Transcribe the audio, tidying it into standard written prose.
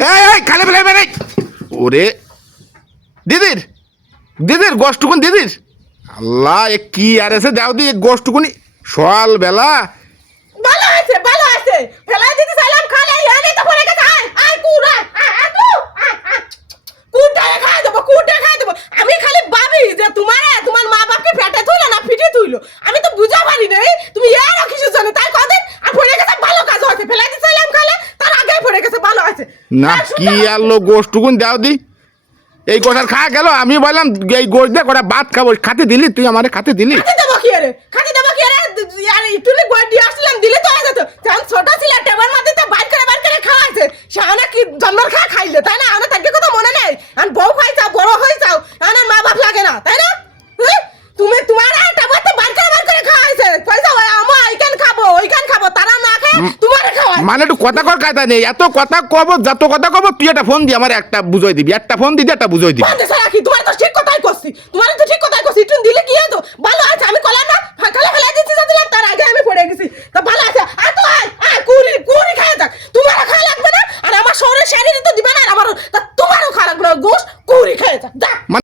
এই খালি ফেলে মানে ওরে দিদির দিদির গোষ্ঠটুকুন দিদির আল্লাহ এ কি আর এসে দাও দি গোষ্ঠটুকুনি সকাল বেলা ভালো আছে ফেলাই দিতে চাইলাম খালে এনে তো পড়ে গেছে আয় কুড়া কুড়ে খাই দেবো আমি খালি ভাবি যে তোমার মা বাপকে পেটে তুইলো না ফিটে তুইলো আমি তো বুঝা পারি না তুমি এর কিছু জানো তাই কদিন আর পড়ে গেছে ভালো কাজ হয়েছে ফেলাই দিতে চাইলাম খালে তার আগে পড়ে গেছে ভালো আছে না কি আর লো গোষ্ঠটুকুন দাও দি এই গোটার খাওয়া গেল আমি বললাম এই গোশ দিয়ে কটা ভাত খাবো খাতে দিলি তুই আমারে খাতে দিলি খাতে দেবো কি রে আর ইটুলি গোড় দিয়ে আসলাম দিলে তো হয়ে যেত যখন ছোট ছিল টেবার মধ্যে তো বাইর করে খাওয়াইছে সেখানে কি জন্মের খাইলে তাই না আমার তাকে কথা মনে নেই আর বউ খাইছাও বড় হয়েছাও আমার মা বাপ লাগে না তাই না তুমি তোমার টেবার তো বাইর করে খাওয়াইছে পয়সা আমার ওইখান খাবো তারা না খায় তোমারে খাওয়াই মানে একটু কথা কর কায়দা নেই এত কথা কব যত কথা কব তুই একটা ফোন দি আমার একটা বুঝাই দিবি একটা ফোন দিদি একটা বুঝাই দিবি বন্ধে সারা কি তোমার তো ঠিক কথাই করছি একটু দিলে কি হতো ভালো আছে আমি কলাম না